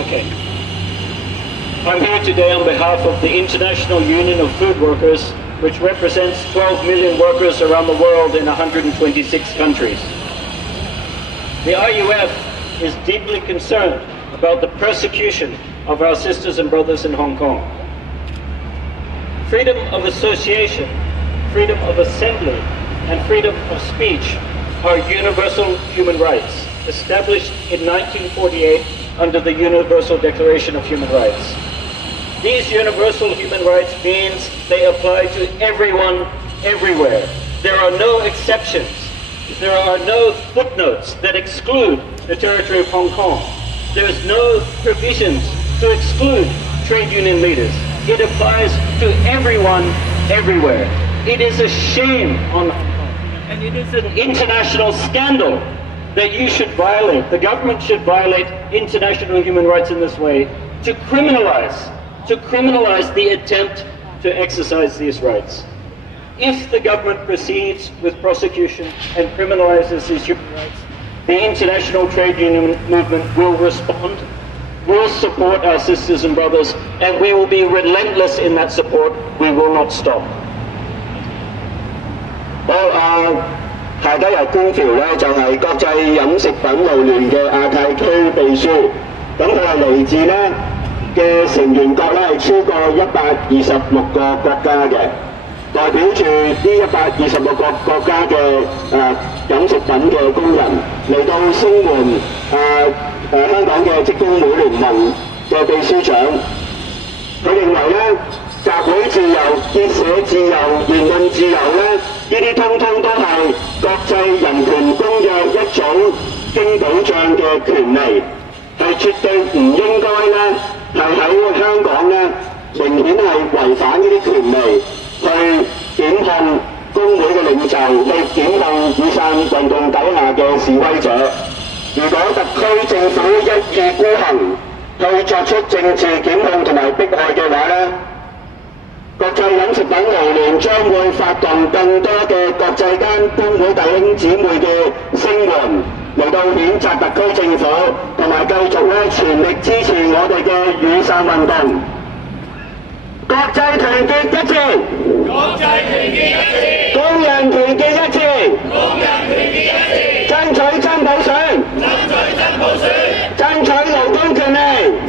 Okay. I'm here today on behalf of the International Union of Food Workers, which represents 12 million workers around the world in 126 countries. The IUF is deeply concerned about the persecution of our sisters and brothers in Hong Kong. Freedom of association, freedom of assembly, and freedom of speech are universal human rights, established in 1948 under the Universal Declaration of Human Rights. These universal human rights means they apply to everyone, everywhere. There are no exceptions. There are no footnotes that exclude the territory of Hong Kong. There's no provisions to exclude trade union leaders. It applies to everyone, everywhere. It is a shame on Hong Kong, and it is an international scandal that you should violate, the government should violate international human rights in this way to criminalize the attempt to exercise these rights. If the government proceeds with prosecution and criminalizes these human rights, the international trade union movement will respond, will support our sisters and brothers, and we will be relentless in that support. We will not stop. Hidayat Greenfield 咧就係國際飲食品勞聯嘅亞太區秘書，咁佢係嚟自咧嘅成員國咧係超過126個國家嘅，代表住呢126個國家嘅飲食品嘅工人嚟到聲援香港嘅職工會聯盟嘅秘書長，佢認為咧集會自由、結社自由、言論自由咧。呢啲通通都係國際人權公約一早經保障嘅權利，係絕對唔應該咧係喺香港咧明顯係違反呢啲權利，去檢控工會嘅領袖，去檢控雨傘運動底下嘅示威者。如果特區政府一意孤行去作出政治檢控同埋迫害嘅話咧，國際飲食品勞聯將會發動更多嘅國際間工會弟兄姊妹嘅聲援，嚟到譴責特區政府，同埋繼續咧全力支持我哋嘅雨傘運動。國際團結一致，國際團結一致，工人團結一致，工人團結一致，爭取真普選，爭取真普選，爭取勞工權利，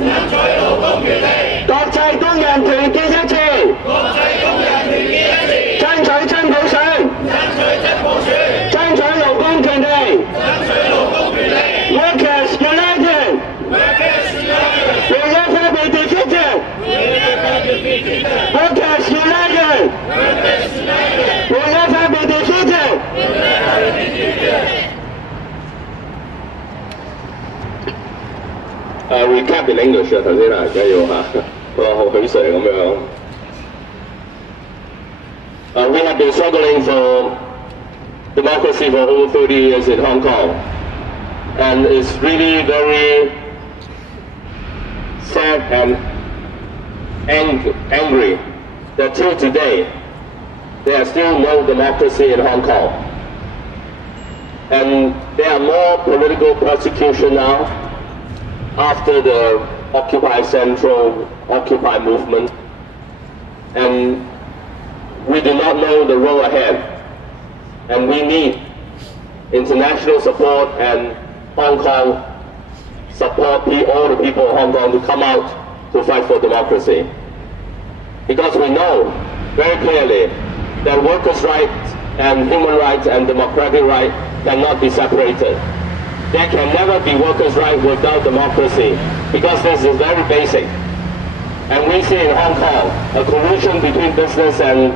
爭取勞工權利，國際工人團結一致。國際工人團結一致，爭取真普選，爭取真普選，爭取勞工權利，爭取勞工權利。Workers united, workers united, will never be defeated. Will never be defeated. Workers united, workers united, will never be defeated. Will never be defeated. Recap in English 啊，頭先啊，而家要嚇個許 Sir 咁樣。We have been struggling for democracy for over 30 years in Hong Kong, and it's really very sad and angry that till today there is still no democracy in Hong Kong, and there are more political persecution now after the Occupy Central, Occupy movement, and we do not know the road ahead, and we need international support and Hong Kong support, all the people of Hong Kong to come out to fight for democracy. Because we know very clearly that workers' rights and human rights and democratic rights cannot be separated. There can never be workers' rights without democracy, because this is very basic. And we see in Hong Kong a collusion between business and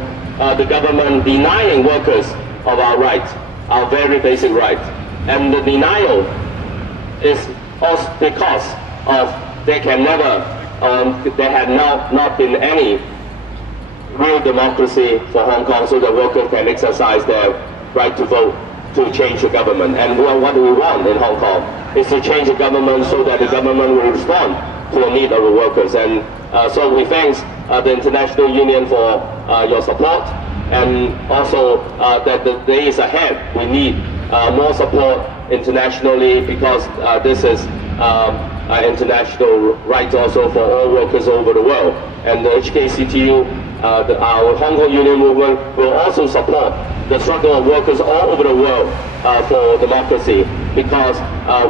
the government denying workers of our rights, our very basic rights. And the denial is also because of there had not been any real democracy for Hong Kong, so that workers can exercise their right to vote to change the government. And what we want in Hong Kong is to change the government so that the government will respond to the need of the workers. And so we thank the International Union for your support, and also that the days ahead we need more support internationally, because this is international rights also for all workers over the world. And the HKCTU, our Hong Kong Union movement, will also support the struggle of workers all over the world for democracy, because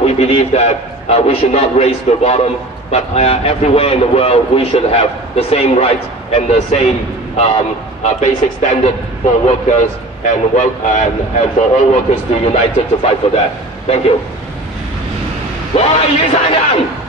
we believe that we should not race to the bottom, but everywhere in the world we should have the same rights and the same basic standard for workers, and for all workers to unite to fight for that. Thank you. 我係雨傘人。